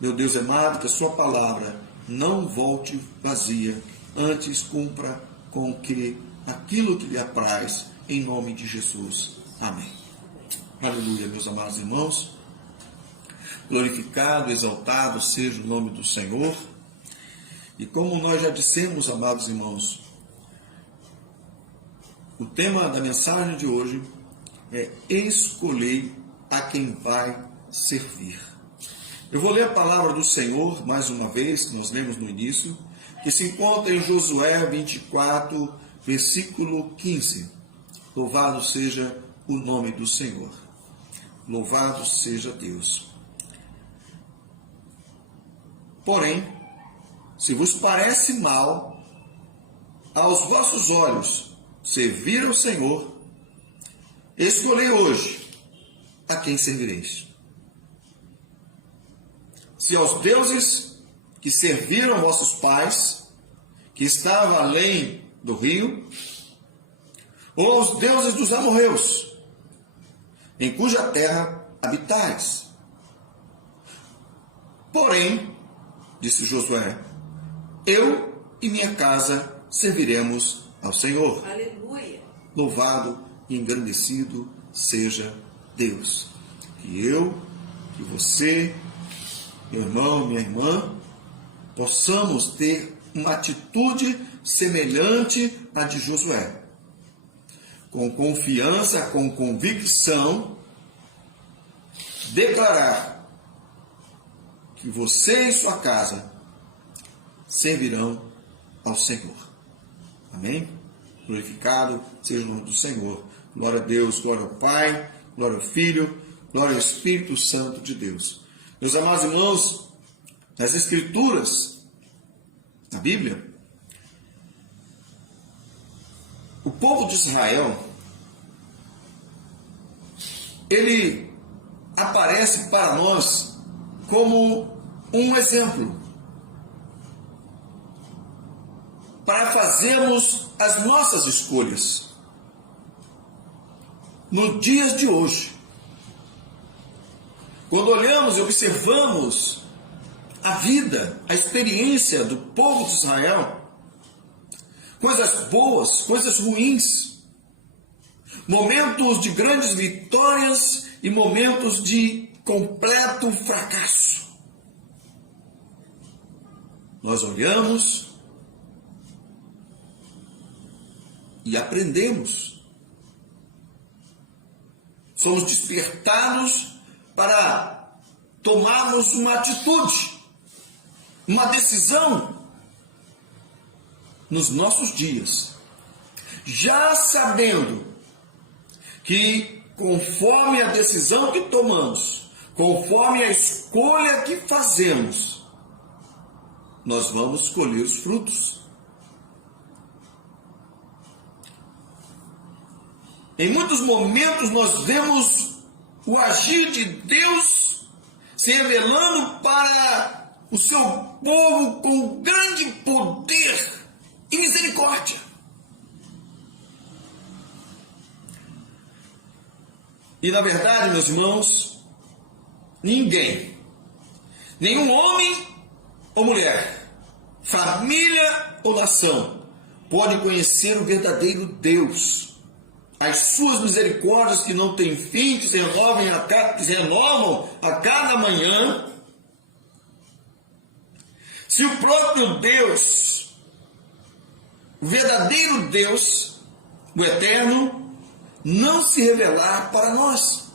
meu Deus amado, que a sua palavra não volte vazia, antes cumpra com que aquilo que lhe apraz, em nome de Jesus. Amém. Aleluia, meus amados irmãos. Glorificado, exaltado seja o nome do Senhor. E como nós já dissemos, amados irmãos, o tema da mensagem de hoje é escolher a quem vai servir. Eu vou ler a palavra do Senhor, mais uma vez, que nós lemos no início, que se encontra em Josué 24, versículo 15. Louvado seja o nome do Senhor. Louvado seja Deus. Porém, se vos parece mal aos vossos olhos servir ao Senhor, escolhei hoje a quem servireis. Se aos deuses que serviram vossos pais, que estavam além do rio, ou aos deuses dos amorreus, em cuja terra habitais. Porém, disse Josué, eu e minha casa serviremos ao Senhor. Aleluia. Louvado e engrandecido seja Deus. Que eu, que você, meu irmão, minha irmã, possamos ter uma atitude semelhante à de Josué. Com confiança, com convicção, declarar que você e sua casa servirão ao Senhor. Amém? Glorificado seja o nome do Senhor. Glória a Deus, glória ao Pai, glória ao Filho, glória ao Espírito Santo de Deus. Meus amados irmãos, nas Escrituras, na Bíblia, o povo de Israel, ele aparece para nós como um exemplo para fazermos as nossas escolhas nos dias de hoje. Quando olhamos e observamos a vida, a experiência do povo de Israel, coisas boas, coisas ruins, momentos de grandes vitórias e momentos de completo fracasso. Nós olhamos e aprendemos. Somos despertados para tomarmos uma atitude, uma decisão nos nossos dias, já sabendo que conforme a decisão que tomamos, conforme a escolha que fazemos, nós vamos colher os frutos. Em muitos momentos nós vemos o agir de Deus se revelando para o seu povo com grande poder e misericórdia. E na verdade, meus irmãos, ninguém, nenhum homem ou mulher, família ou nação, pode conhecer o verdadeiro Deus, as suas misericórdias que não têm fim, que se renovam a cada manhã, se o próprio Deus, o verdadeiro Deus, o eterno, não se revelar para nós.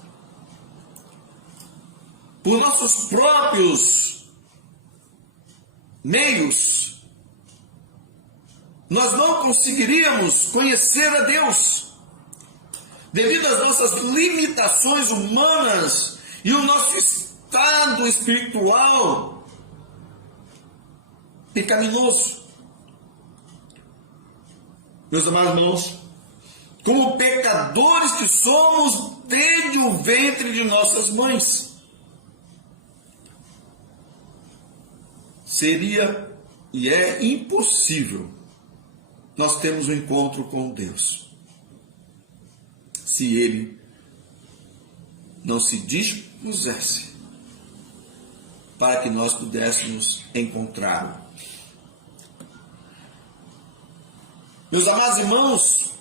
Por nossos próprios meios, nós não conseguiríamos conhecer a Deus, devido às nossas limitações humanas e o nosso estado espiritual pecaminoso. Meus amados irmãos, como pecadores que somos desde o ventre de nossas mães, seria e é impossível nós termos um encontro com Deus se Ele não se dispusesse para que nós pudéssemos encontrá-lo. Meus amados irmãos,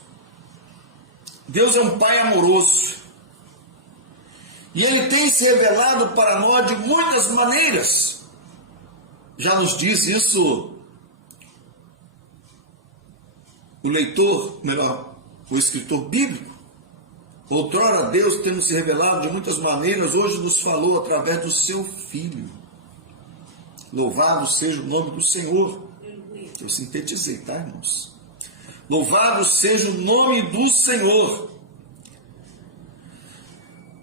Deus é um Pai amoroso. E Ele tem se revelado para nós de muitas maneiras. Já nos diz isso o leitor, melhor, o escritor bíblico. Outrora Deus, tendo se revelado de muitas maneiras, hoje nos falou através do seu Filho. Louvado seja o nome do Senhor. Eu sintetizei, tá, irmãos? Louvado seja o nome do Senhor.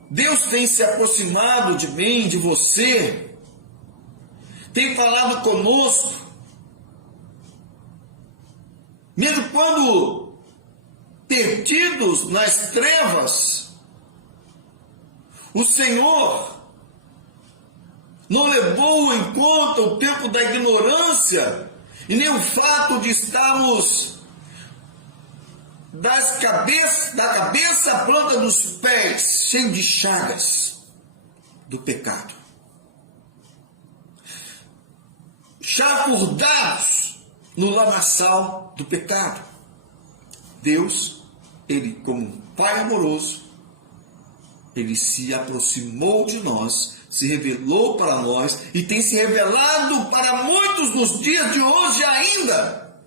Deus tem se aproximado de mim, de você, tem falado conosco, mesmo quando perdidos nas trevas, o Senhor não levou em conta o tempo da ignorância e nem o fato de estarmos da cabeça à planta dos pés, cheio de chagas do pecado, chafurdados no lamaçal do pecado. Deus, Ele como um Pai amoroso, Ele se aproximou de nós, se revelou para nós e tem se revelado para muitos nos dias de hoje ainda.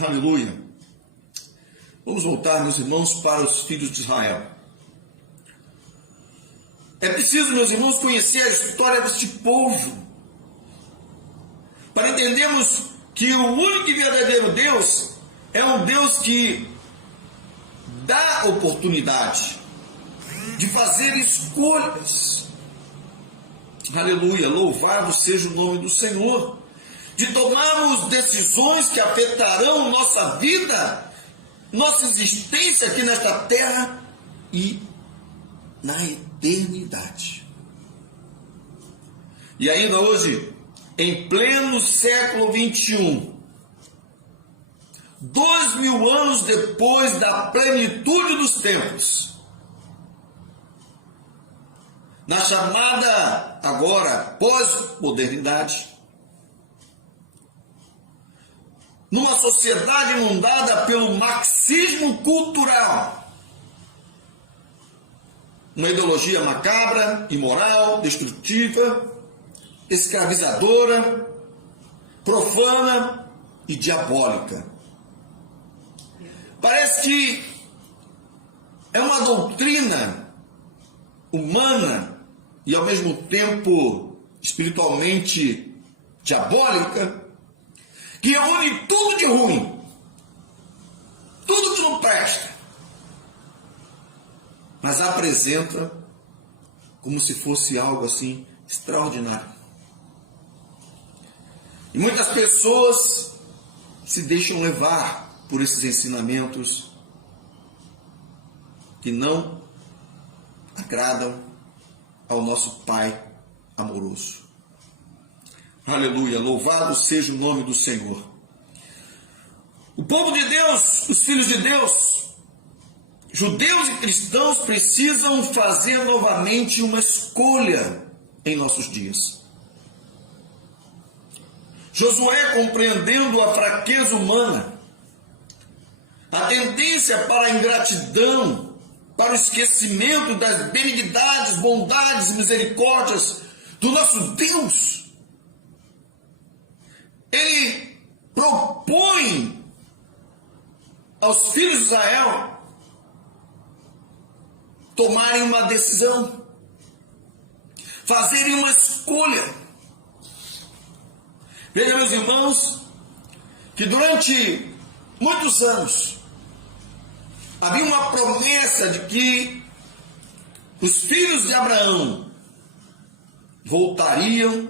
Aleluia. Vamos voltar, meus irmãos, para os filhos de Israel. É preciso, meus irmãos, conhecer a história deste povo, para entendermos que o único e verdadeiro Deus é um Deus que dá oportunidade de fazer escolhas. Aleluia, louvado seja o nome do Senhor. De tomarmos decisões que afetarão nossa vida, nossa existência aqui nesta terra e na eternidade. E ainda hoje, em pleno século 21, 2000 anos depois da plenitude dos tempos, na chamada agora pós-modernidade, numa sociedade inundada pelo marxismo cultural, uma ideologia macabra, imoral, destrutiva, escravizadora, profana e diabólica. Parece que é uma doutrina humana e ao mesmo tempo espiritualmente diabólica, que reúne tudo de ruim, tudo que não presta, mas apresenta como se fosse algo assim extraordinário. E muitas pessoas se deixam levar por esses ensinamentos que não agradam ao nosso Pai amoroso. Aleluia, louvado seja o nome do Senhor. O povo de Deus, os filhos de Deus, judeus e cristãos, precisam fazer novamente uma escolha em nossos dias. Josué, compreendendo a fraqueza humana, a tendência para a ingratidão, para o esquecimento das benignidades, bondades e misericórdias do nosso Deus, ele propõe aos filhos de Israel tomarem uma decisão, fazerem uma escolha. Vejam, meus irmãos, que durante muitos anos havia uma promessa de que os filhos de Abraão voltariam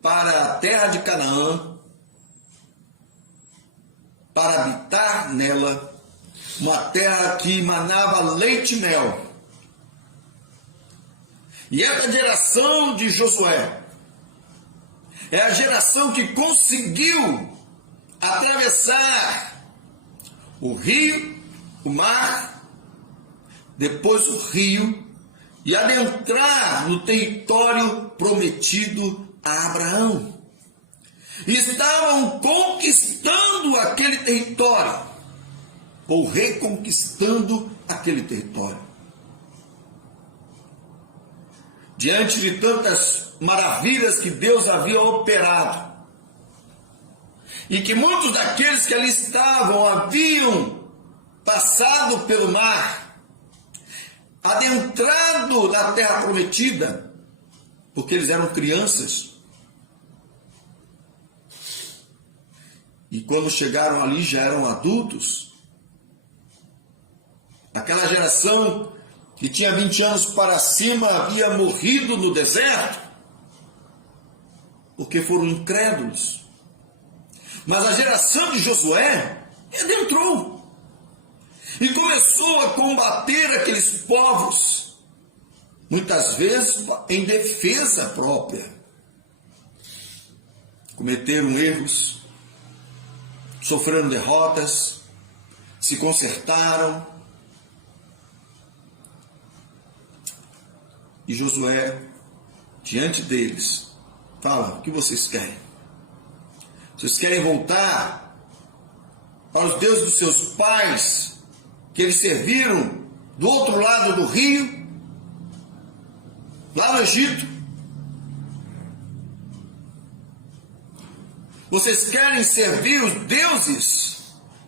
para a terra de Canaã, para habitar nela, uma terra que manava leite e mel. E essa geração de Josué é a geração que conseguiu atravessar o rio, o mar, depois o rio, e adentrar no território prometido a Abraão. E estavam conquistando aquele território, ou reconquistando aquele território. Diante de tantas maravilhas que Deus havia operado, e que muitos daqueles que ali estavam haviam passado pelo mar, adentrado na terra prometida, porque eles eram crianças, e quando chegaram ali já eram adultos. Aquela geração que tinha 20 anos para cima havia morrido no deserto, porque foram incrédulos. Mas a geração de Josué adentrou e começou a combater aqueles povos, muitas vezes em defesa própria. Cometeram erros, sofreram derrotas, se consertaram. E Josué, diante deles, fala: o que vocês querem? Vocês querem voltar para os deuses dos seus pais, que eles serviram do outro lado do rio, lá no Egito? Vocês querem servir os deuses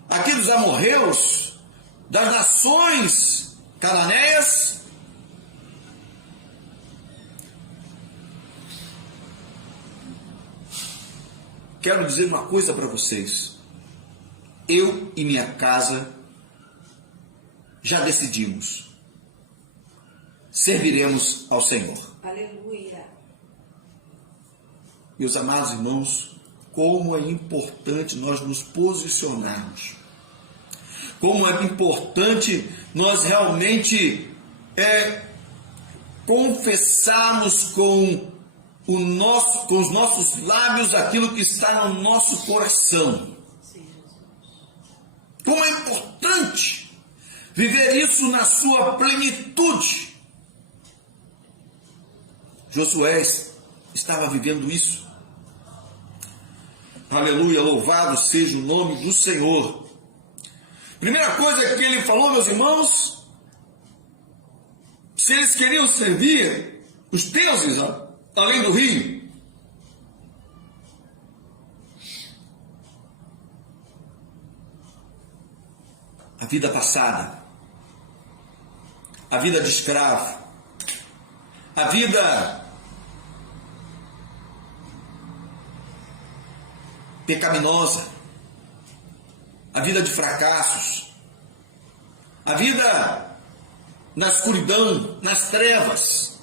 aqui dos amorreus, das nações cananeias? Quero dizer uma coisa para vocês. Eu e minha casa já decidimos. Serviremos ao Senhor. Aleluia. Meus amados irmãos, como é importante nós nos posicionarmos. Como é importante nós realmente confessarmos com os nossos lábios aquilo que está no nosso coração. Como é importante viver isso na sua plenitude. Josué estava vivendo isso. Aleluia, louvado seja o nome do Senhor. Primeira coisa que ele falou, meus irmãos, se eles queriam servir os deuses além do rio, a vida passada, a vida de escravo, a vida pecaminosa, a vida de fracassos, a vida na escuridão, nas trevas,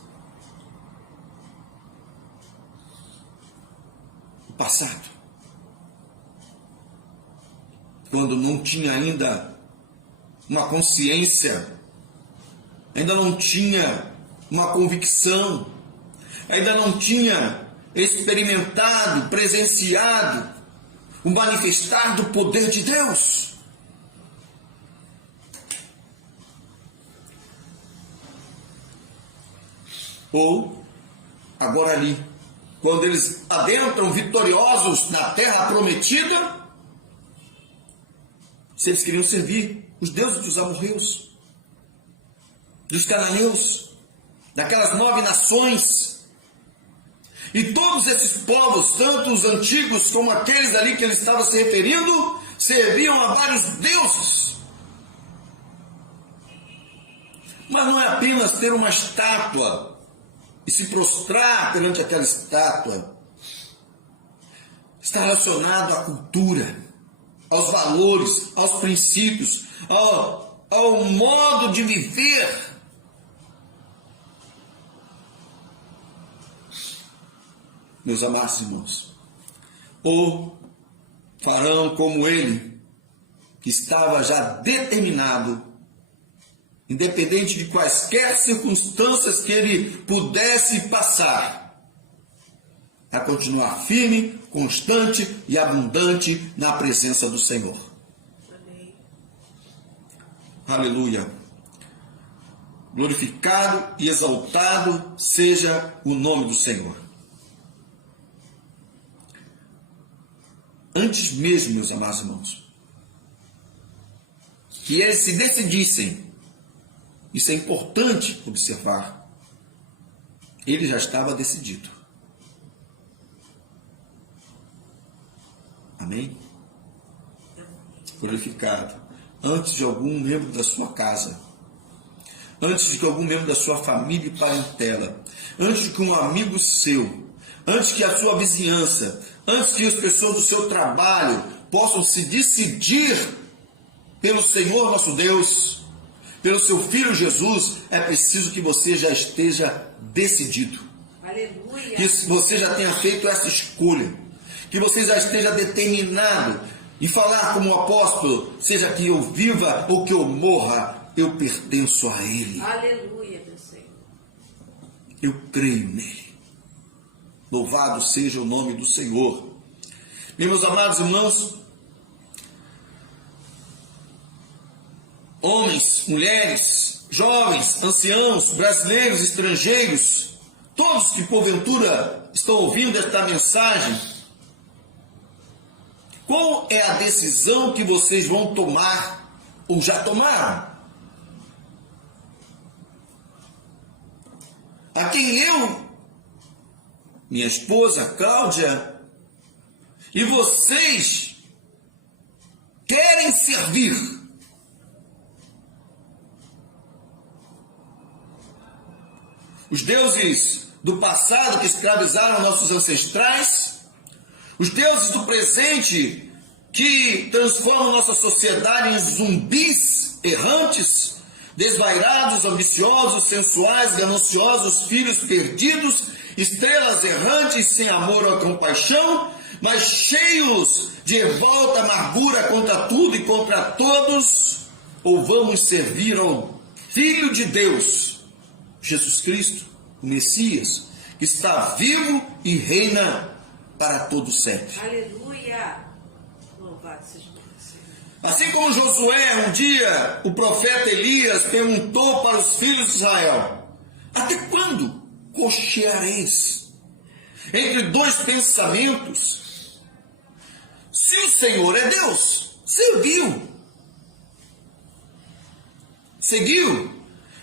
o passado, quando não tinha ainda uma consciência, ainda não tinha uma convicção, ainda não tinha experimentado, presenciado o manifestar do poder de Deus. Ou, agora ali, quando eles adentram vitoriosos na terra prometida, se eles queriam servir os deuses dos amorreus, dos cananeus, daquelas 9 nações. E todos esses povos, tanto os antigos como aqueles ali que ele estava se referindo, serviam a vários deuses. Mas não é apenas ter uma estátua e se prostrar perante aquela estátua. Está relacionado à cultura, aos valores, aos princípios, ao modo de viver. Meus amados irmãos, ou farão como ele, que estava já determinado, independente de quaisquer circunstâncias que ele pudesse passar, a continuar firme, constante e abundante na presença do Senhor. Amém. Aleluia. glorificado e exaltado seja o nome do Senhor. Antes mesmo, meus amados irmãos, que eles se decidissem, isso é importante observar, ele já estava decidido. Amém? Glorificado. Antes de algum membro da sua casa, antes de que algum membro da sua família e parentela, antes de que um amigo seu, antes que a sua vizinhança, antes que as pessoas do seu trabalho possam se decidir pelo Senhor nosso Deus, pelo seu Filho Jesus, é preciso que você já esteja decidido. Aleluia. Que você já tenha feito essa escolha. Que você já esteja determinado em falar como o apóstolo, seja que eu viva ou que eu morra, eu pertenço a Ele. Aleluia, meu Senhor. Eu creio nele. Louvado seja o nome do Senhor. Meus amados irmãos, homens, mulheres, jovens, anciãos, brasileiros, estrangeiros, todos que porventura estão ouvindo esta mensagem, qual é a decisão que vocês vão tomar ou já tomaram? A quem eu, minha esposa Cláudia e vocês querem servir? Os deuses do passado que escravizaram nossos ancestrais, os deuses do presente que transformam nossa sociedade em zumbis errantes, desvairados, ambiciosos, sensuais, gananciosos, filhos perdidos, estrelas errantes sem amor ou compaixão, mas cheios de revolta, amargura contra tudo e contra todos, ou vamos servir ao Filho de Deus, Jesus Cristo, o Messias, que está vivo e reina para todo sempre. Aleluia. Louvado seja o nome do Senhor. Assim como Josué, um dia, o profeta Elias perguntou para os filhos de Israel: até quando cocheareis entre dois pensamentos? Se o Senhor é Deus, seguiu.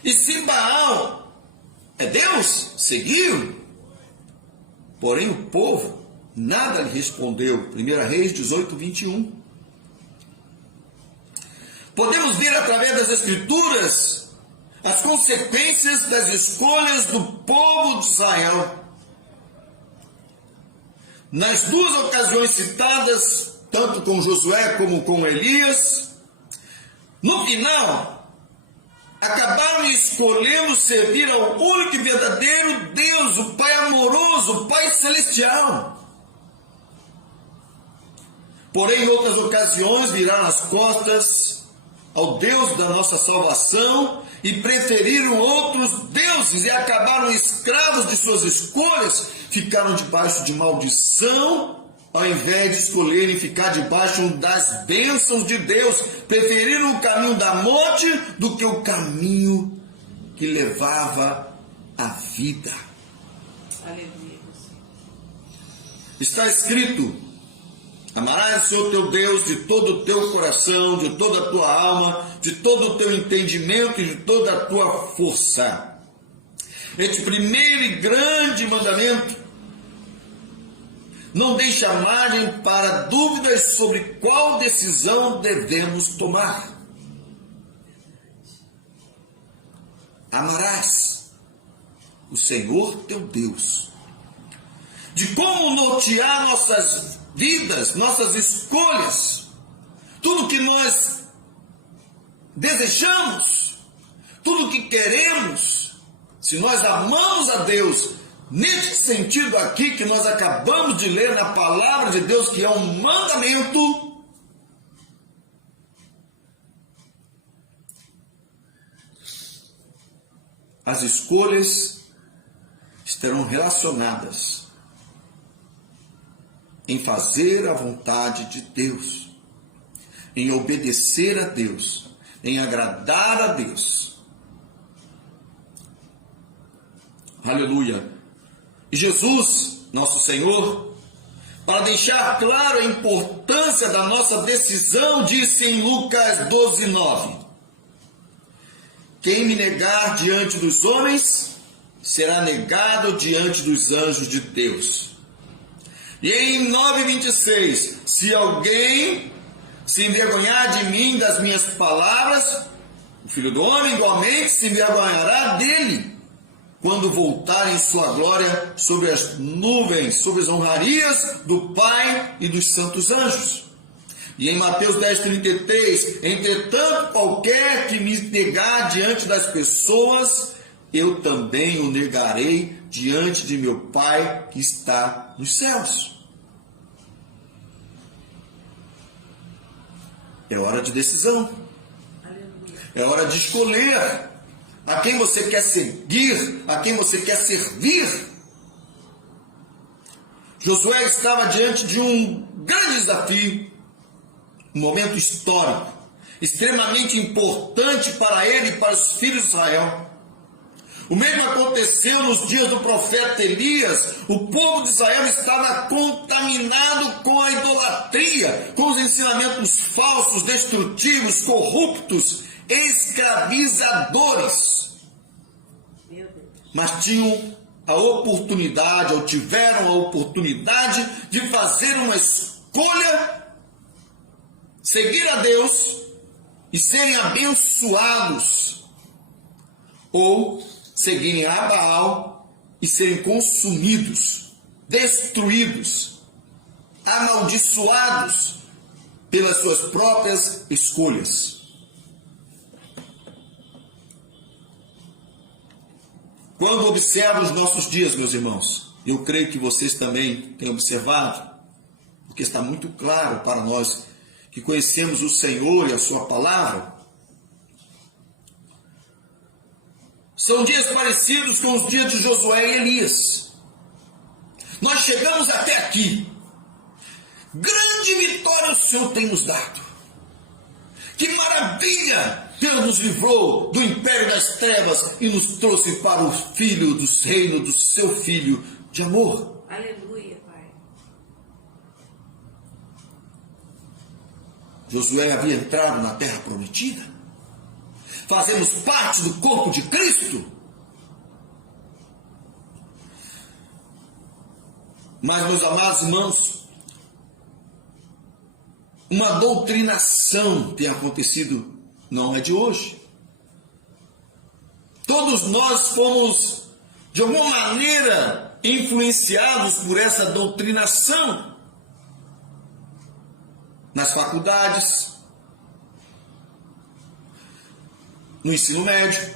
E se Baal é Deus, seguiu. Porém o povo nada lhe respondeu. 1 Reis 18, 21. Podemos ver através das Escrituras as consequências das escolhas do povo de Israel. Nas duas ocasiões citadas, tanto com Josué como com Elias, no final, acabaram escolhendo servir ao único e verdadeiro Deus, o Pai amoroso, o Pai celestial. Porém, em outras ocasiões, viraram as costas ao Deus da nossa salvação e preferiram outros deuses e acabaram escravos de suas escolhas, ficaram debaixo de maldição, ao invés de escolherem ficar debaixo das bênçãos de Deus, preferiram o caminho da morte do que o caminho que levava à vida. Aleluia. Está escrito: amarás o Senhor teu Deus de todo o teu coração, de toda a tua alma, de todo o teu entendimento e de toda a tua força. Este primeiro e grande mandamento não deixa margem para dúvidas sobre qual decisão devemos tomar. Amarás o Senhor teu Deus. De como nortear nossas vidas, nossas escolhas, tudo que nós desejamos, tudo que queremos, se nós amamos a Deus, neste sentido aqui que nós acabamos de ler na palavra de Deus, que é um mandamento, as escolhas estarão relacionadas em fazer a vontade de Deus, em obedecer a Deus, em agradar a Deus. Aleluia. E Jesus, nosso Senhor, para deixar claro a importância da nossa decisão, disse em Lucas 12:9: quem me negar diante dos homens, será negado diante dos anjos de Deus. E em 9:26, se alguém se envergonhar de mim, das minhas palavras, o Filho do Homem igualmente se envergonhará dele, quando voltar em sua glória sobre as nuvens, sobre as honrarias do Pai e dos santos anjos. E em Mateus 10:33, entretanto, qualquer que me negar diante das pessoas, eu também o negarei diante de meu Pai que está nos céus. É hora de decisão. É hora de escolher a quem você quer seguir, a quem você quer servir. Josué estava diante de um grande desafio, um momento histórico, extremamente importante para ele e para os filhos de Israel. O mesmo aconteceu nos dias do profeta Elias. O povo de Israel estava contaminado com a idolatria, com os ensinamentos falsos, destrutivos, corruptos, escravizadores. Mas tinham a oportunidade, ou tiveram a oportunidade de fazer uma escolha, seguir a Deus e serem abençoados, ou seguirem a Baal e serem consumidos, destruídos, amaldiçoados pelas suas próprias escolhas. Quando observo os nossos dias, meus irmãos, eu creio que vocês também têm observado, porque está muito claro para nós que conhecemos o Senhor e a sua palavra. São dias parecidos com os dias de Josué e Elias. Nós chegamos até aqui. Grande vitória o Senhor tem nos dado. Que maravilha! Deus nos livrou do império das trevas e nos trouxe para o Filho dos reinos do seu Filho de amor. Aleluia, Pai. Josué havia entrado na terra prometida. Fazemos parte do corpo de Cristo. Mas, meus amados irmãos, uma doutrinação tem acontecido, não é de hoje. Todos nós fomos, de alguma maneira, influenciados por essa doutrinação. Nas faculdades, no ensino médio,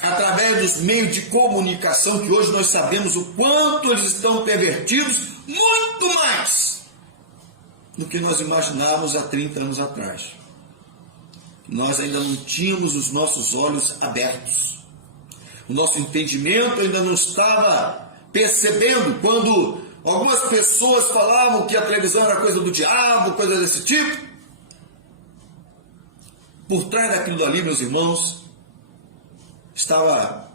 através dos meios de comunicação, que hoje nós sabemos o quanto eles estão pervertidos, muito mais do que nós imaginávamos há 30 anos atrás. Nós ainda não tínhamos os nossos olhos abertos. O nosso entendimento ainda não estava percebendo quando algumas pessoas falavam que a televisão era coisa do diabo, coisa desse tipo. Por trás daquilo ali, meus irmãos, estava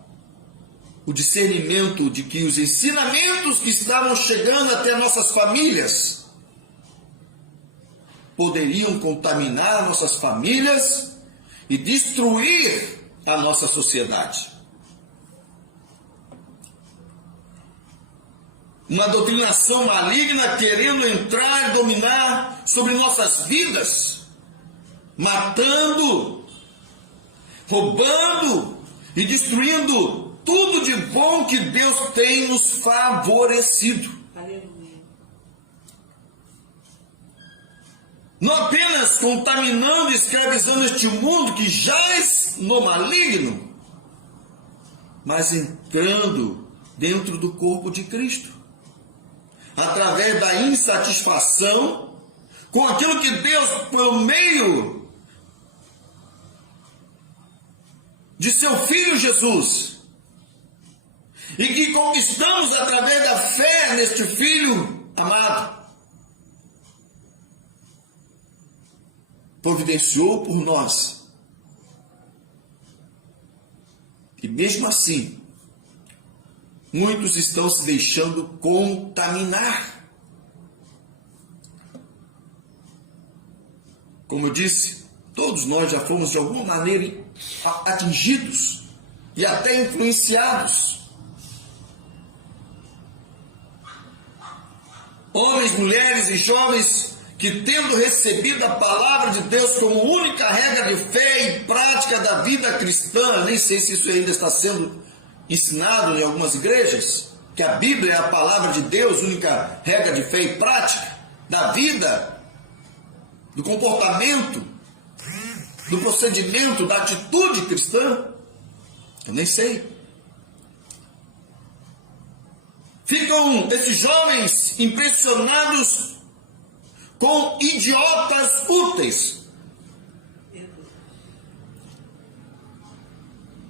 o discernimento de que os ensinamentos que estavam chegando até nossas famílias poderiam contaminar nossas famílias e destruir a nossa sociedade. Uma doutrinação maligna querendo entrar e dominar sobre nossas vidas, matando, roubando e destruindo tudo de bom que Deus tem nos favorecido. Aleluia. Não apenas contaminando e escravizando este mundo que jaz no maligno, mas entrando dentro do corpo de Cristo, através da insatisfação com aquilo que Deus, por meio de seu Filho Jesus, e que conquistamos através da fé neste Filho amado, providenciou por nós. E mesmo assim, muitos estão se deixando contaminar. Como eu disse, todos nós já fomos de alguma maneira atingidos e até influenciados. Homens, mulheres e jovens que, tendo recebido a palavra de Deus como única regra de fé e prática da vida cristã, nem sei se isso ainda está sendo ensinado em algumas igrejas, que a Bíblia é a palavra de Deus, única regra de fé e prática da vida, do comportamento, do procedimento, da atitude cristã. Eu nem sei. Ficam esses jovens impressionados com idiotas úteis,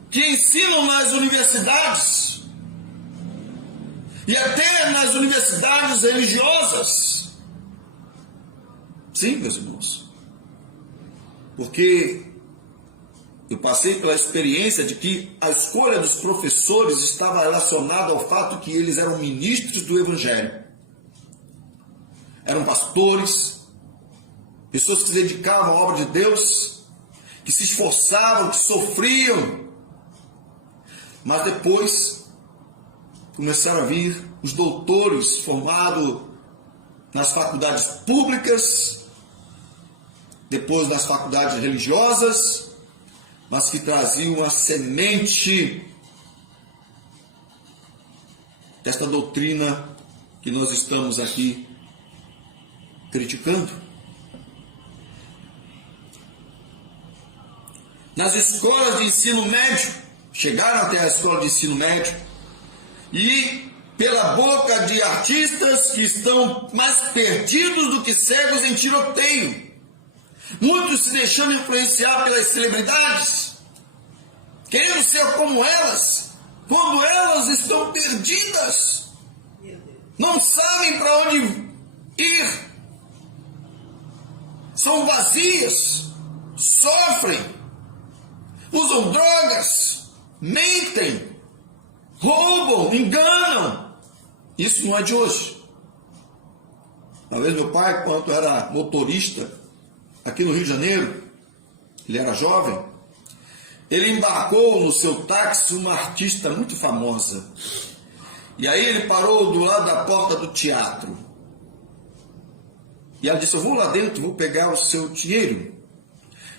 que ensinam nas universidades e até nas universidades religiosas. Sim, meus irmãos, porque eu passei pela experiência de que a escolha dos professores estava relacionada ao fato que eles eram ministros do Evangelho. Eram pastores, pessoas que se dedicavam à obra de Deus, que se esforçavam, que sofriam. Mas depois começaram a vir os doutores formados nas faculdades públicas, depois nas faculdades religiosas, mas que traziam a semente desta doutrina que nós estamos aqui criticando. Nas escolas de ensino médio, chegaram até a escola de ensino médio, e pela boca de artistas que estão mais perdidos do que cegos em tiroteio, muitos se deixando influenciar pelas celebridades, querendo ser como elas, quando elas estão perdidas, não sabem para onde ir, são vazias, sofrem, usam drogas, mentem, roubam, enganam. Isso não é de hoje. Uma vez meu pai, quando era motorista aqui no Rio de Janeiro, ele era jovem, ele embarcou no seu táxi uma artista muito famosa. E aí ele parou do lado da porta do teatro. E ela disse: eu vou lá dentro, vou pegar o seu dinheiro.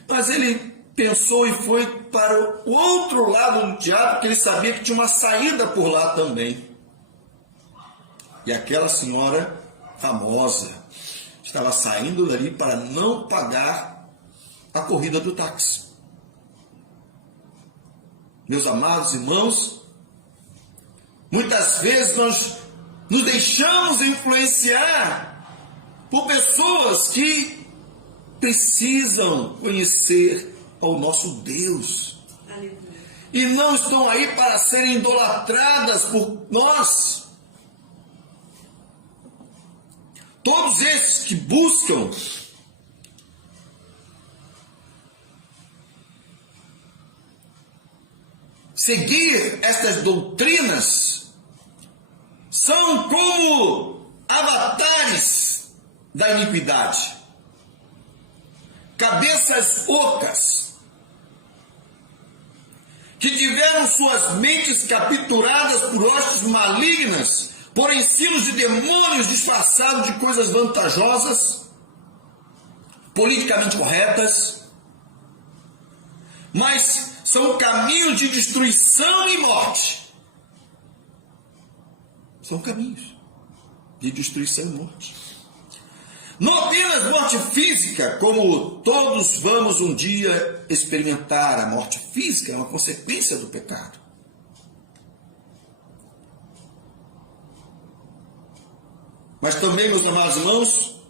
Mas ele pensou e foi para o outro lado do teatro, porque ele sabia que tinha uma saída por lá também. E aquela senhora famosa estava saindo dali para não pagar a corrida do táxi. Meus amados irmãos, muitas vezes nós nos deixamos influenciar por pessoas que precisam conhecer ao nosso Deus. Aleluia. E não estão aí para serem idolatradas por nós. Todos esses que buscam seguir estas doutrinas são como avatares da iniquidade, cabeças ocas, que tiveram suas mentes capturadas por hostes malignas, por ensinos de demônios disfarçados de coisas vantajosas, politicamente corretas, mas são caminhos de destruição e morte. São caminhos de destruição e morte. Não apenas morte física, como todos vamos um dia experimentar. A morte física é uma consequência do pecado. Mas também, meus amados irmãos,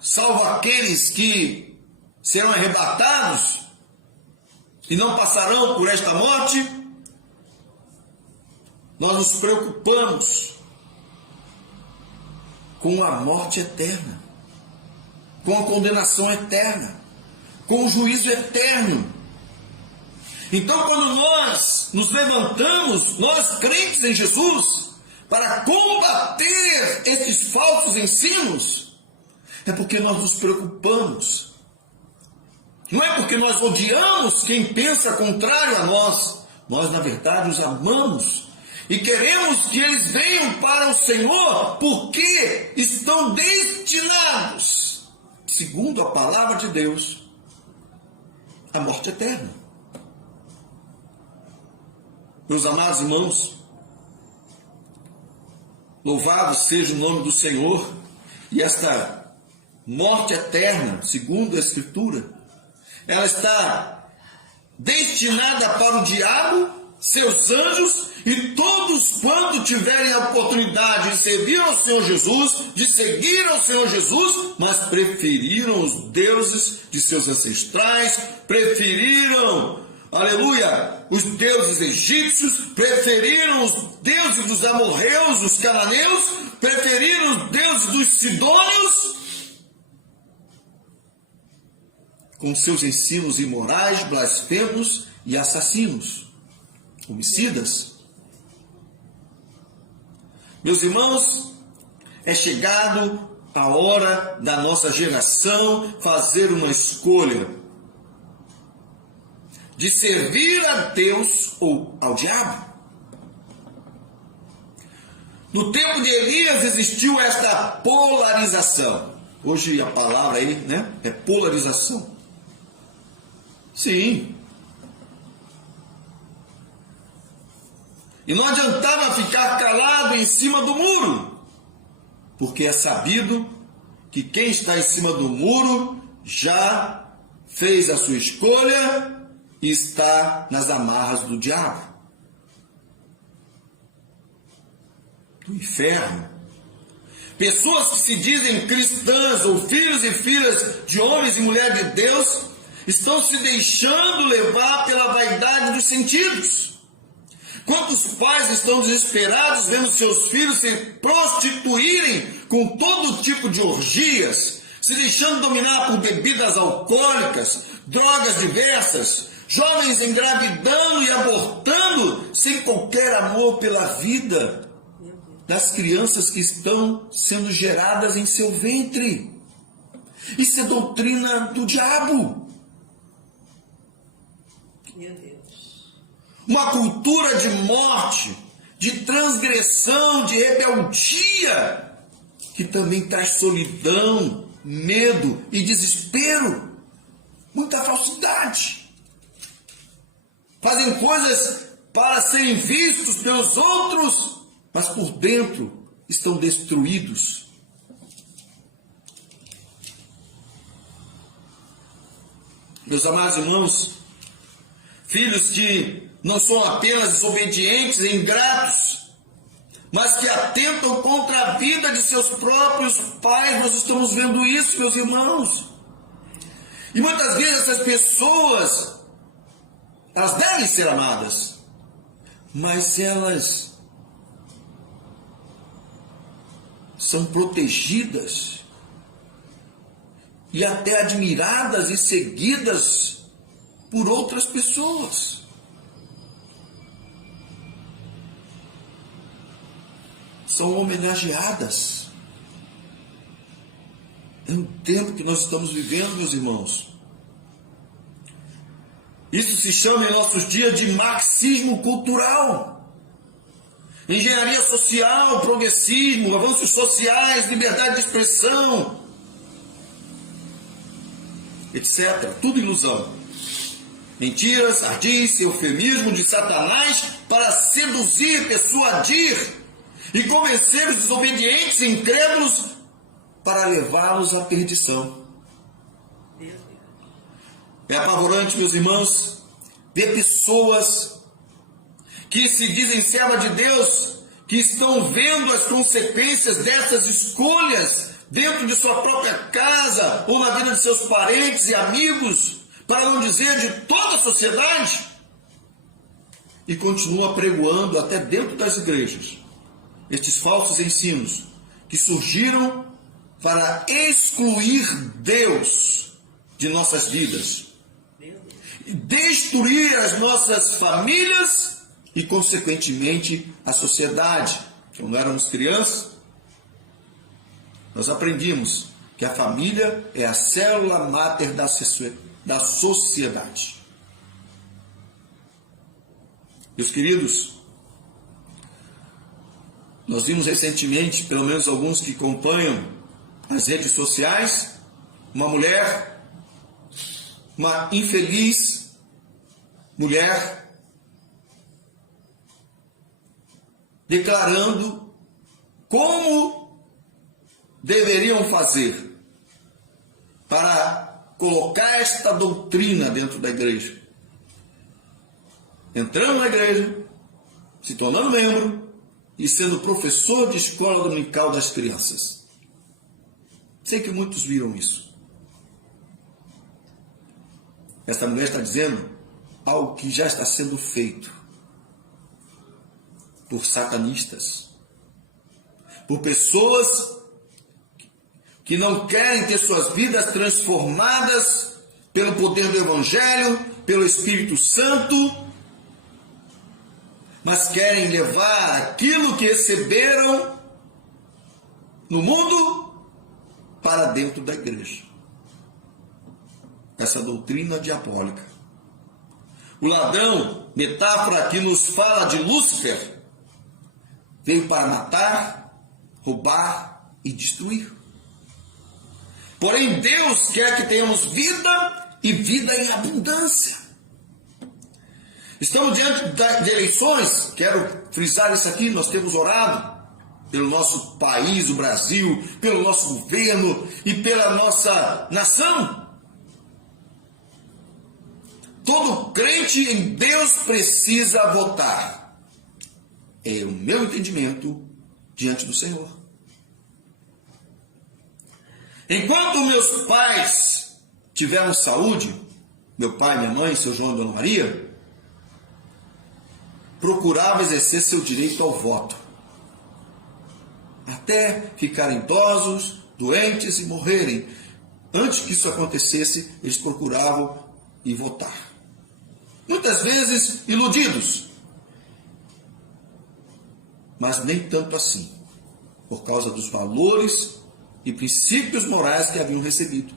salvo aqueles que serão arrebatados e não passarão por esta morte, nós nos preocupamos com a morte eterna, com a condenação eterna, com o juízo eterno. Então, quando nós nos levantamos, nós crentes em Jesus, para combater esses falsos ensinos, é porque nós nos preocupamos. Não é porque nós odiamos quem pensa contrário a nós. Nós, na verdade, os amamos. E queremos que eles venham para o Senhor, porque estão destinados, segundo a palavra de Deus, à morte eterna. Meus amados irmãos, louvado seja o nome do Senhor, e esta morte eterna, segundo a Escritura, ela está destinada para o diabo, seus anjos e todos quanto tiverem a oportunidade de servir ao Senhor Jesus, de seguir ao Senhor Jesus, mas preferiram os deuses de seus ancestrais, preferiram, aleluia, os deuses egípcios, preferiram os deuses dos amorreus, dos cananeus, preferiram os deuses dos sidônios, com seus ensinos imorais, blasfemos e assassinos, homicidas. Meus irmãos, é chegado a hora da nossa geração fazer uma escolha de servir a Deus ou ao diabo. No tempo de Elias existiu esta polarização. Hoje a palavra aí, né, é polarização. Sim. E não adiantava ficar calado em cima do muro, porque é sabido que quem está em cima do muro já fez a sua escolha e está nas amarras do diabo, do inferno. Pessoas que se dizem cristãs ou filhos e filhas de homens e mulheres de Deus estão se deixando levar pela vaidade dos sentidos. Quantos pais estão desesperados vendo seus filhos se prostituírem com todo tipo de orgias, se deixando dominar por bebidas alcoólicas, drogas diversas, jovens engravidando e abortando sem qualquer amor pela vida das crianças que estão sendo geradas em seu ventre. Isso é doutrina do diabo. Meu Deus. Uma cultura de morte, de transgressão, de rebeldia, que também traz solidão, medo e desespero. Muita falsidade. Fazem coisas para serem vistos pelos outros, mas por dentro estão destruídos. Meus amados irmãos, filhos que não são apenas desobedientes e ingratos, mas que atentam contra a vida de seus próprios pais. Nós estamos vendo isso, meus irmãos. E muitas vezes essas pessoas, elas devem ser amadas, mas elas são protegidas e até admiradas e seguidas por outras pessoas. São homenageadas. É um tempo que nós estamos vivendo, meus irmãos. Isso se chama em nossos dias de marxismo cultural. Engenharia social, progressismo, avanços sociais, liberdade de expressão, etc. Tudo ilusão. Mentiras, ardis, eufemismo de Satanás para seduzir, persuadir e convencer os desobedientes e incrédulos para levá-los à perdição. É apavorante, meus irmãos, ver pessoas que se dizem servas de Deus, que estão vendo as consequências dessas escolhas dentro de sua própria casa ou na vida de seus parentes e amigos, para não dizer de toda a sociedade, e continua apregoando até dentro das igrejas estes falsos ensinos que surgiram para excluir Deus de nossas vidas. destruir as nossas famílias e, consequentemente, a sociedade. Quando éramos crianças, nós aprendimos que a família é a célula máter da sociedade. Meus queridos, nós vimos recentemente, pelo menos alguns que acompanham as redes sociais, uma mulher, uma infeliz mulher, declarando como deveriam fazer para colocar esta doutrina dentro da igreja. Entrando na igreja, se tornando membro e sendo professor de escola dominical das crianças. Sei que muitos viram isso. Esta mulher está dizendo algo que já está sendo feito por satanistas, por pessoas que não querem ter suas vidas transformadas pelo poder do Evangelho, pelo Espírito Santo, mas querem levar aquilo que receberam no mundo para dentro da igreja. Essa doutrina diabólica. O ladrão, metáfora que nos fala de Lúcifer, veio para matar, roubar e destruir. Porém, Deus quer que tenhamos vida e vida em abundância. Estamos diante de eleições, quero frisar isso aqui, nós temos orado pelo nosso país, o Brasil, pelo nosso governo e pela nossa nação. Todo crente em Deus precisa votar. É o meu entendimento diante do Senhor. Enquanto meus pais tiveram saúde, meu pai, minha mãe, seu João e Dona Maria, procurava exercer seu direito ao voto, até ficarem idosos, doentes e morrerem. Antes que isso acontecesse, eles procuravam ir votar. Muitas vezes iludidos, mas nem tanto assim, por causa dos valores e princípios morais que haviam recebido.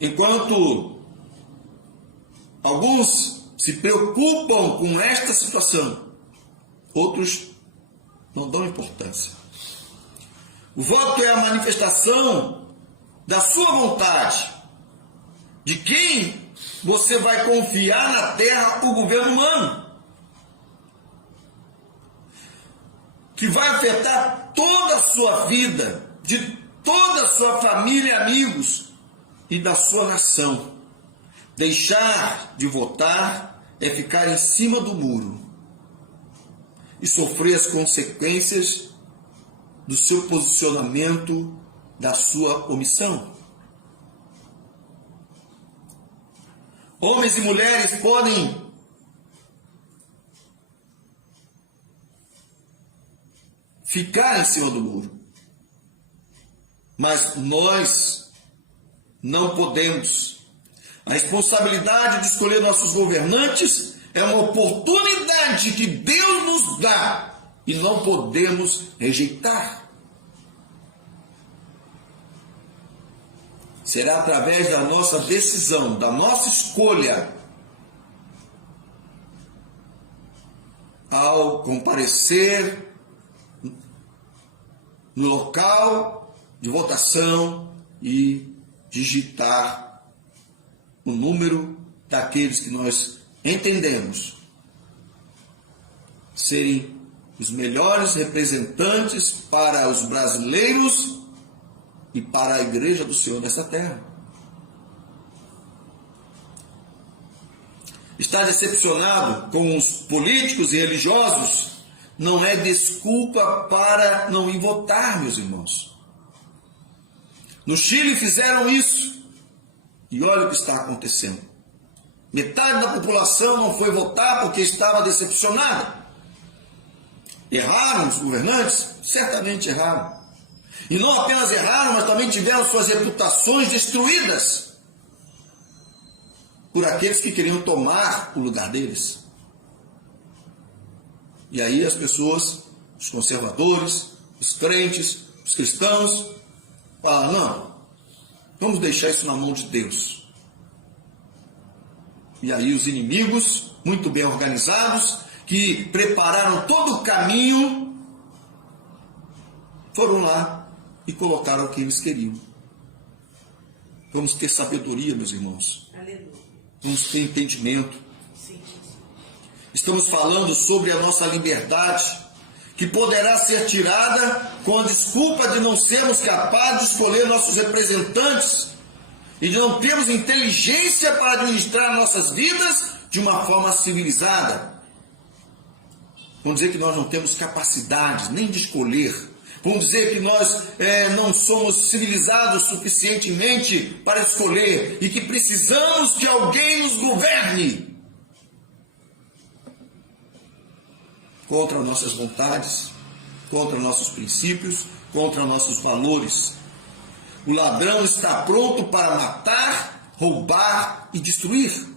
Enquanto alguns se preocupam com esta situação, outros não dão importância. O voto é a manifestação da sua vontade, de quem você vai confiar na terra o governo humano, que vai afetar toda a sua vida, de toda a sua família e amigos e da sua nação. Deixar de votar é ficar em cima do muro e sofrer as consequências do seu posicionamento, da sua omissão. Homens e mulheres podem ficar em cima do muro, mas nós não podemos. A responsabilidade de escolher nossos governantes é uma oportunidade que Deus nos dá e não podemos rejeitar. Será através da nossa decisão, da nossa escolha, ao comparecer no local de votação e digitar o número daqueles que nós entendemos serem os melhores representantes para os brasileiros e para a igreja do Senhor nessa terra. Estar decepcionado com os políticos e religiosos não é desculpa para não ir votar, meus irmãos. No Chile fizeram isso. E olha o que está acontecendo. Metade da população não foi votar porque estava decepcionada. Erraram os governantes? Certamente erraram. E não apenas erraram, mas também tiveram suas reputações destruídas por aqueles que queriam tomar o lugar deles. E aí as pessoas, os conservadores, os crentes, os cristãos, falam, não, vamos deixar isso na mão de Deus. E aí os inimigos, muito bem organizados, que prepararam todo o caminho, foram lá e colocaram o que eles queriam. Vamos ter sabedoria, meus irmãos. Aleluia. Vamos ter entendimento. Sim, Jesus. Estamos falando sobre a nossa liberdade, que poderá ser tirada com a desculpa de não sermos capazes de escolher nossos representantes e de não termos inteligência para administrar nossas vidas de uma forma civilizada. Vamos dizer que nós não temos capacidade nem de escolher. Vamos dizer que nós não somos civilizados suficientemente para escolher e que precisamos que alguém nos governe contra nossas vontades, contra nossos princípios, contra nossos valores. O ladrão está pronto para matar, roubar e destruir.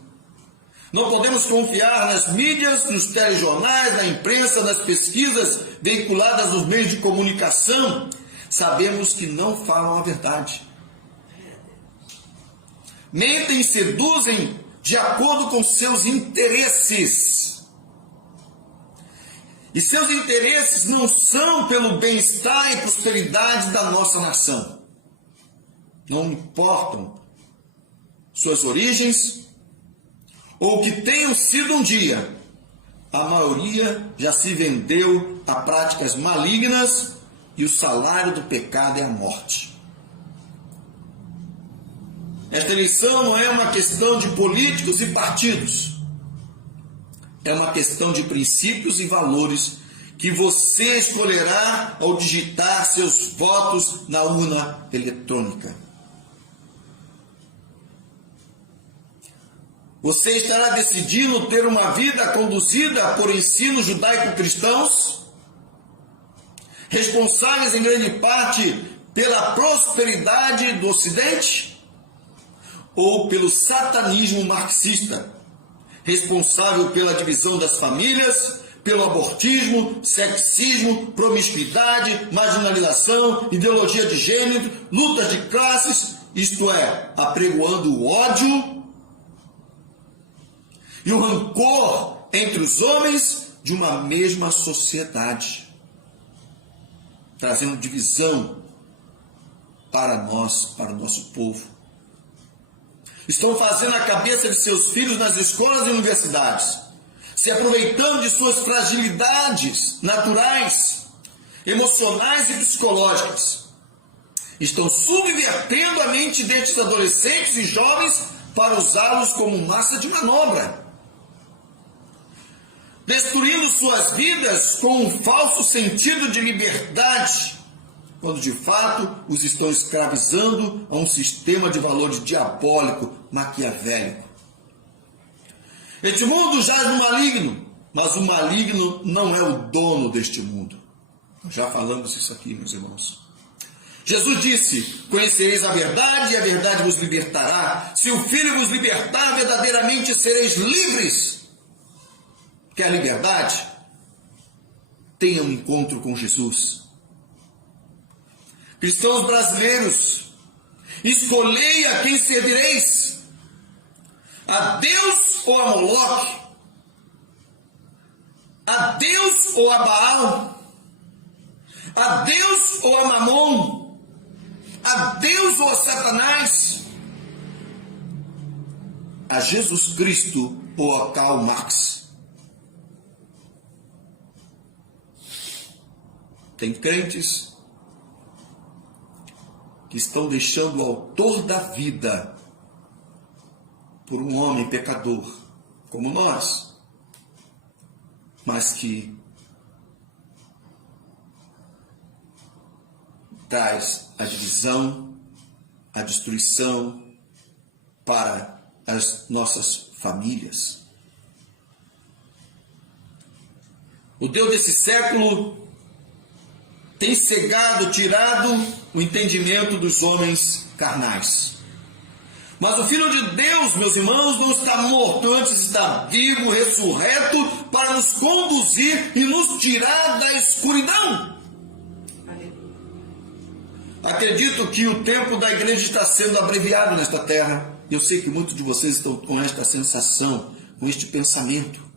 Não podemos confiar nas mídias, nos telejornais, na imprensa, nas pesquisas veiculadas nos meios de comunicação. Sabemos que não falam a verdade. Mentem e seduzem de acordo com seus interesses. E seus interesses não são pelo bem-estar e prosperidade da nossa nação. Não importam suas origens, ou que tenham sido um dia, a maioria já se vendeu a práticas malignas e o salário do pecado é a morte. Esta eleição não é uma questão de políticos e partidos, é uma questão de princípios e valores que você escolherá ao digitar seus votos na urna eletrônica. Você estará decidindo ter uma vida conduzida por ensinos judaico-cristãos, responsáveis em grande parte pela prosperidade do Ocidente, ou pelo satanismo marxista, responsável pela divisão das famílias, pelo abortismo, sexismo, promiscuidade, marginalização, ideologia de gênero, lutas de classes, isto é, apregoando o ódio e o rancor entre os homens de uma mesma sociedade, trazendo divisão para nós, para o nosso povo. Estão fazendo a cabeça de seus filhos nas escolas e universidades, se aproveitando de suas fragilidades naturais, emocionais e psicológicas. Estão subvertendo a mente destes adolescentes e jovens para usá-los como massa de manobra, destruindo suas vidas com um falso sentido de liberdade, quando de fato os estão escravizando a um sistema de valores diabólico, maquiavélico. Este mundo jaz no maligno, mas o maligno não é o dono deste mundo. Nós já falamos isso aqui, meus irmãos. Jesus disse, conhecereis a verdade e a verdade vos libertará. Se o Filho vos libertar, verdadeiramente sereis livres. Quer liberdade? Tenha um encontro com Jesus. Cristãos brasileiros, escolhei a quem servireis, a Deus ou a Moloque, a Deus ou a Baal, a Deus ou a Mamon, a Deus ou a Satanás, a Jesus Cristo ou a Karl Marx. Tem crentes que estão deixando o autor da vida por um homem pecador como nós, mas que traz a divisão, a destruição para as nossas famílias. O Deus desse século tem cegado, tirado o entendimento dos homens carnais. Mas o Filho de Deus, meus irmãos, não está morto, antes está vivo, ressurreto, para nos conduzir e nos tirar da escuridão. Acredito que o tempo da igreja está sendo abreviado nesta terra. Eu sei que muitos de vocês estão com esta sensação, com este pensamento.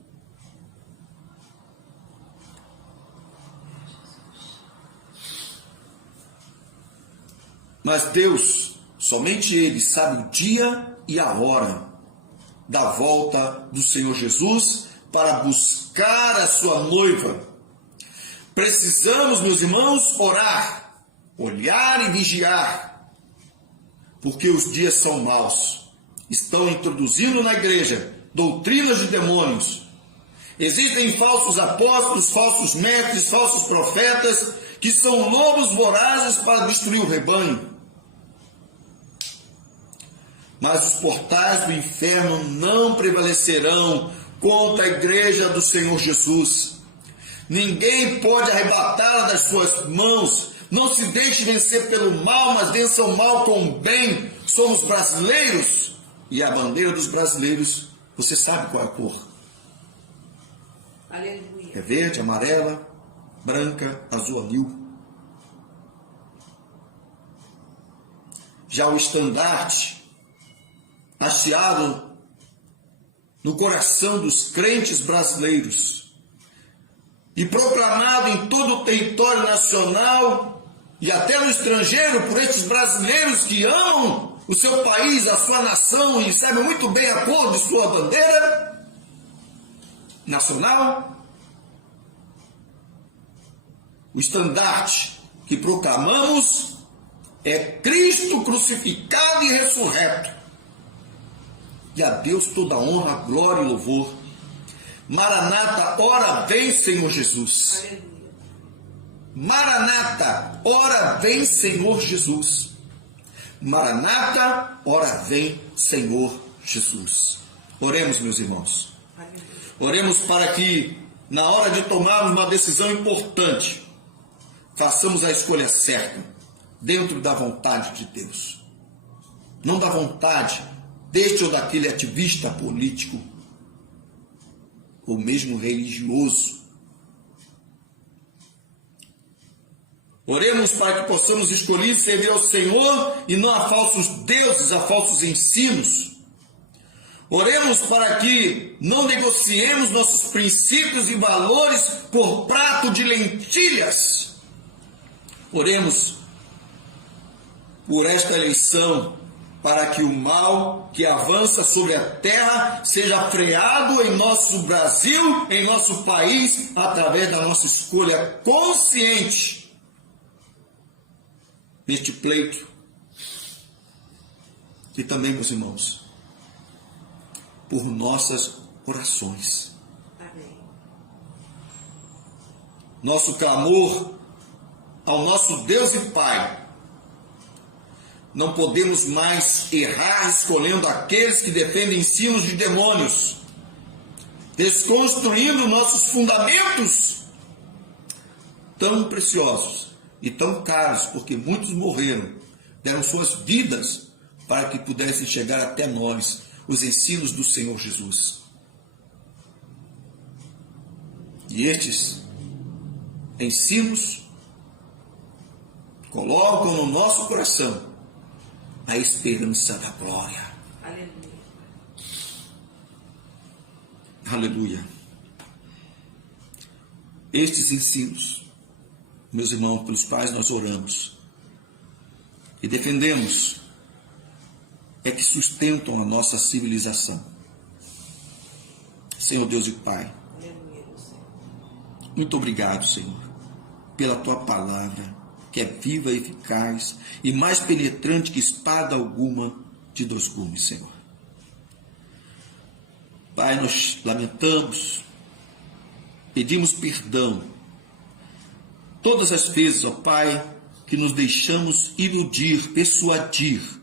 Mas Deus, somente Ele sabe o dia e a hora da volta do Senhor Jesus para buscar a sua noiva. Precisamos, meus irmãos, orar, olhar e vigiar, porque os dias são maus. Estão introduzindo na igreja doutrinas de demônios. Existem falsos apóstolos, falsos mestres, falsos profetas, que são lobos vorazes para destruir o rebanho. Mas os portais do inferno não prevalecerão contra a igreja do Senhor Jesus. Ninguém pode arrebatá-la das suas mãos. Não se deixe vencer pelo mal, mas vença o mal com o bem. Somos brasileiros. E a bandeira dos brasileiros, você sabe qual é a cor? Aleluia. É verde, amarela, branca, azul anil. Já o estandarte, hasteado no coração dos crentes brasileiros e proclamado em todo o território nacional e até no estrangeiro por estes brasileiros que amam o seu país, a sua nação e sabem muito bem a cor de sua bandeira nacional. O estandarte que proclamamos é Cristo crucificado e ressurreto. E a Deus toda honra, glória e louvor. Maranata, ora vem, Senhor Jesus. Aleluia. Maranata, ora vem, Senhor Jesus. Maranata, ora vem, Senhor Jesus. Oremos, meus irmãos. Aleluia. Oremos para que, na hora de tomarmos uma decisão importante, façamos a escolha certa, dentro da vontade de Deus. Não da vontade deste ou daquele ativista político, ou mesmo religioso. Oremos para que possamos escolher servir ao Senhor e não a falsos deuses, a falsos ensinos. Oremos para que não negociemos nossos princípios e valores por prato de lentilhas. Oremos por esta eleição, para que o mal que avança sobre a terra seja freado em nosso Brasil, em nosso país, através da nossa escolha consciente neste pleito. E também, meus irmãos, por nossas orações. Amém. Nosso clamor ao nosso Deus e Pai. Não podemos mais errar escolhendo aqueles que defendem ensinos de demônios, desconstruindo nossos fundamentos tão preciosos e tão caros, porque muitos morreram, deram suas vidas para que pudessem chegar até nós os ensinos do Senhor Jesus. E estes ensinos colocam no nosso coração a esperança da glória. Aleluia. Aleluia. Estes ensinos, meus irmãos, pelos quais nós oramos e defendemos, é que sustentam a nossa civilização. Senhor Deus e Pai, Aleluia, meu Senhor. muito obrigado, Senhor, pela Tua palavra, que é viva e eficaz e mais penetrante que espada alguma de dois gumes, Senhor. Pai, nós lamentamos, pedimos perdão todas as vezes, ó Pai, que nos deixamos iludir, persuadir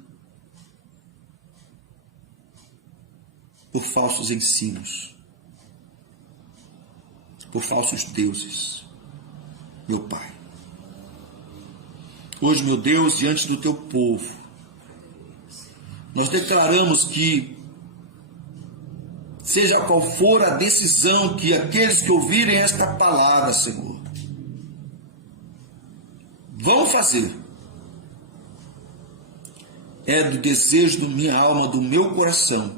por falsos ensinos, por falsos deuses, meu Pai. Hoje, meu Deus, diante do teu povo, nós declaramos que, seja qual for a decisão que aqueles que ouvirem esta palavra, Senhor, vão fazer, é do desejo da minha alma, do meu coração,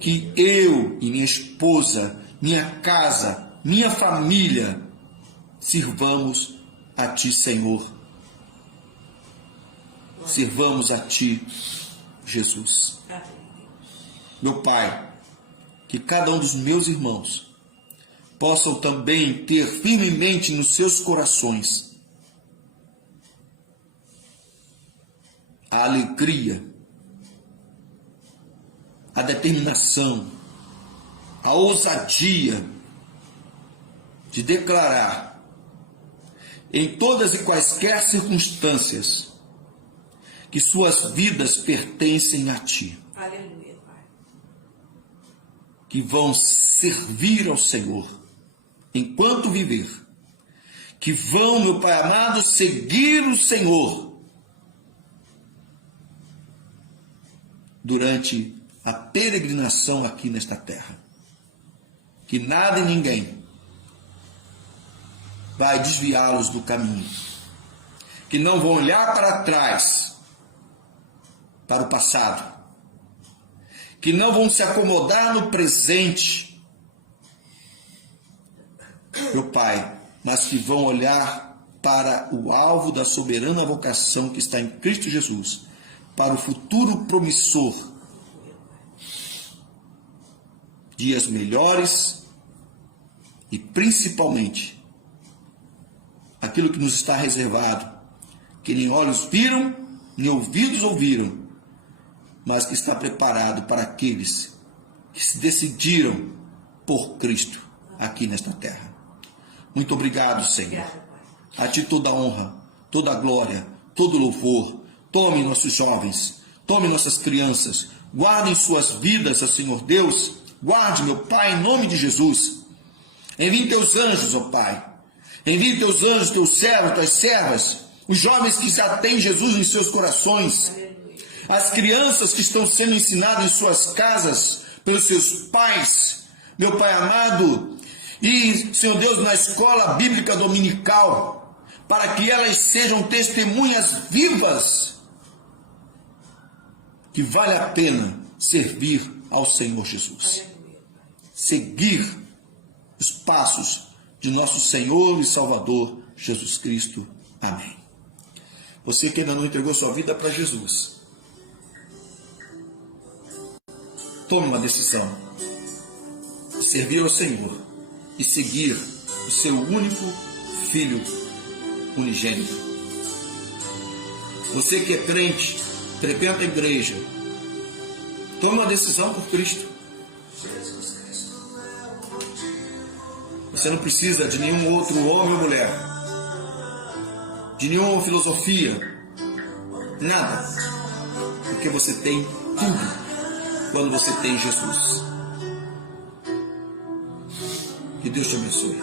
que eu e minha esposa, minha casa, minha família, sirvamos a Ti, Senhor. Sirvamos a Ti, Jesus. Meu Pai, que cada um dos meus irmãos possam também ter firmemente nos seus corações a alegria, a determinação, a ousadia de declarar em todas e quaisquer circunstâncias que suas vidas pertencem a Ti. Aleluia, Pai. Que vão servir ao Senhor enquanto viver. Que vão, meu Pai amado, seguir o Senhor durante a peregrinação aqui nesta terra. Que nada e ninguém vai desviá-los do caminho. Que não vão olhar para trás, para o passado, que não vão se acomodar no presente, meu Pai, mas que vão olhar para o alvo da soberana vocação que está em Cristo Jesus, para o futuro promissor, dias melhores e principalmente aquilo que nos está reservado, que nem olhos viram, nem ouvidos ouviram, mas que está preparado para aqueles que se decidiram por Cristo aqui nesta terra. Muito obrigado, Senhor. A Ti toda a honra, toda a glória, todo o louvor. Tome nossos jovens, tome nossas crianças, guarde suas vidas, Senhor Deus. Guarde, meu Pai, em nome de Jesus. Envie Teus anjos, ó Pai. Envie Teus anjos, Teus servos, Tuas servas, os jovens que já têm Jesus em seus corações, as crianças que estão sendo ensinadas em suas casas pelos seus pais, meu Pai amado, e, Senhor Deus, na escola bíblica dominical, para que elas sejam testemunhas vivas, que vale a pena servir ao Senhor Jesus. Seguir os passos de nosso Senhor e Salvador Jesus Cristo. Amém. Você que ainda não entregou sua vida para Jesus, tome uma decisão de servir ao Senhor e seguir o seu único Filho unigênito. Você que é crente, frequenta a igreja, tome uma decisão por Cristo. Você não precisa de nenhum outro homem ou mulher, de nenhuma filosofia, nada, porque você tem tudo quando você tem Jesus. Que Deus te abençoe.